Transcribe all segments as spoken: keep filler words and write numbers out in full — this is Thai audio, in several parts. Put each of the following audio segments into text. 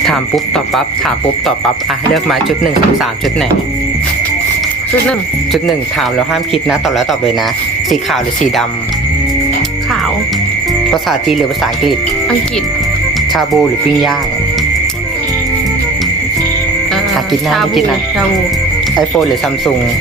ถามปุ๊บตอบปั๊บถามปุ๊บตอบปั๊บอ่ะเลือกมาชุดหนึ่งสองสามชุดไหนชุดหนึ่งชุดหนึ่งถามแล้วห้ามคิดนะตอบแล้วตอบเลยนะ สีขาวหรือสีดขาวำภาษาจีนหรือภาษาอังกฤษอังกฤษชาบูหรือปิ้งย่างเอ่อหากินนะชาหากิบูนนะชาบูไอโฟนหรือซัมซุง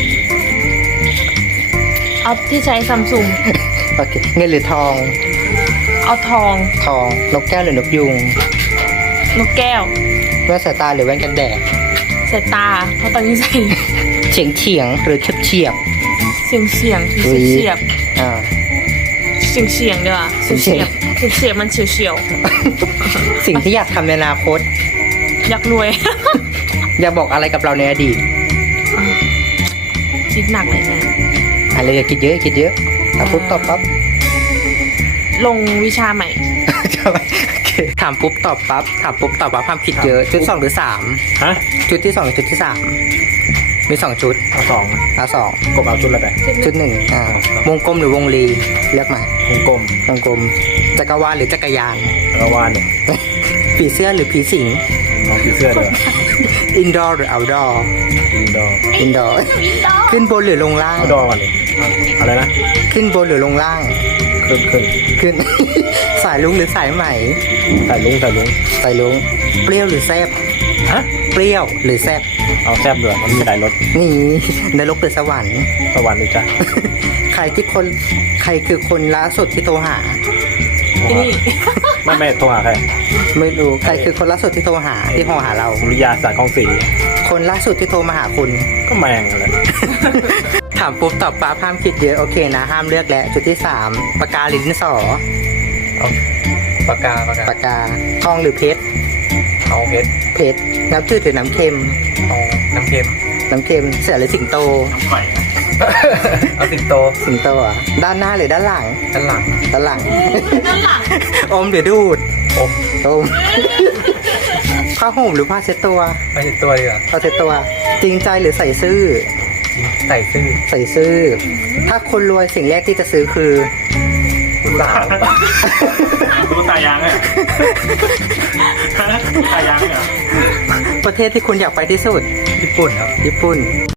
เอาที่ใช้ซัมซุงโอเคเงินหรือทองเอาทองทองนกแก้วหรือนกยุงนกแก้วแว่นสายตาหรือแว่นกันแดดใส่ตา เพราะตอนนี้ใส่เฉียงเฉียงหรือเฉียบเฉียบเสียงเสียงอุ๊ยเสียบอ่าเสียงเสียงเด้อเสียงเสีเสียยงบเสียงเสียบมันเฉียวเฉียวสิ่งที่อยากทำในอนาคตอยากรวยอยากบอกอะไรกับเราในอดีตคิดหนักเลยเนี่ยอะไรอย่าคิดเยอะคิดเยอะถามปุ๊บตอบปั๊บลงวิชาใหม่โอเคถามปุ๊บตอบปั๊บถามปุ๊บตอบปั๊บห้ามคิดเยอะชุดสองหรือสามฮะชุดที่สองหรือชุดที่สามมีสองชุดเอาสองเอาสองกบเอาชุดอะไรไปชุดหนึ่งอ่าวงกลมหรือวงรีเลือกมาวงกลมวงกลมจักรวาลหรือจักรยานจักรวาลเนี่ยผีเสื้อหรือผีสิงเอาผีเสื้อเด้ออินดอร์หรือเอาดอร์อินดอร์อินดอร์ขึ้นบนหรือลงล่างเอาดอร์ก่อนดิอะไรนะขึ้นบนหรือลงล่างขึ้นขึ้นขึ้น สายลุงหรือสายไหมใส่ลุงใส่ลุงสายลุงเปรี้ยวหรือแซบฮะเปรี้ยวหรือแซบเอาแซบด้วยมันมีหลายรสนี่นรกหรือสวรรค์สวรรค์เลยจ้ะใครที่คนใครคือคนล่าสุดที่โทรหาไอ้นี่ไม่ไม่โทรหาใครไม่รู้ใครคือคนล่าสุดที่โทรหาที่โทรหาเราสุริยาสายกองสีคนล่าสุดที่โทรมาหาคุณก็แมงอะไรถามปุ๊บตอบปั๊บห้ามคิดเยอะโอเคนะ ห้ามเลือกแล้วจุดที่สามปากกาหรือดินสอปากกาปากกาปากกาทองหรือเพชรเอาเพชรเพชรน้ำจืดหรือน้ำเค็มเอาน้ำเค็มน้ำเค็มเสือหรือสิงโตน้ำไฟเอาสิงโตสิงโตอ่ะด้านหน้าหรือด้านหลังด้านหลังด้านหลังด้านหลังอมหรือดูดโอ้อม ผ้าห่มหรือผ้าเช็ดตัวไม่ใช่ตัวดีกว่าผ้าเช็ดตัว จริงใจหรือใส่ซื่อใส่ซื่อใส่ซื่อ ถ้าคนรวยสิ่งแรกที่จะซื้อคือคุณสาวดูตายางเนี่ยตายางเนี่ยประเทศที่คุณอยากไปที่สุดญี่ปุ่นครับญี่ปุ่น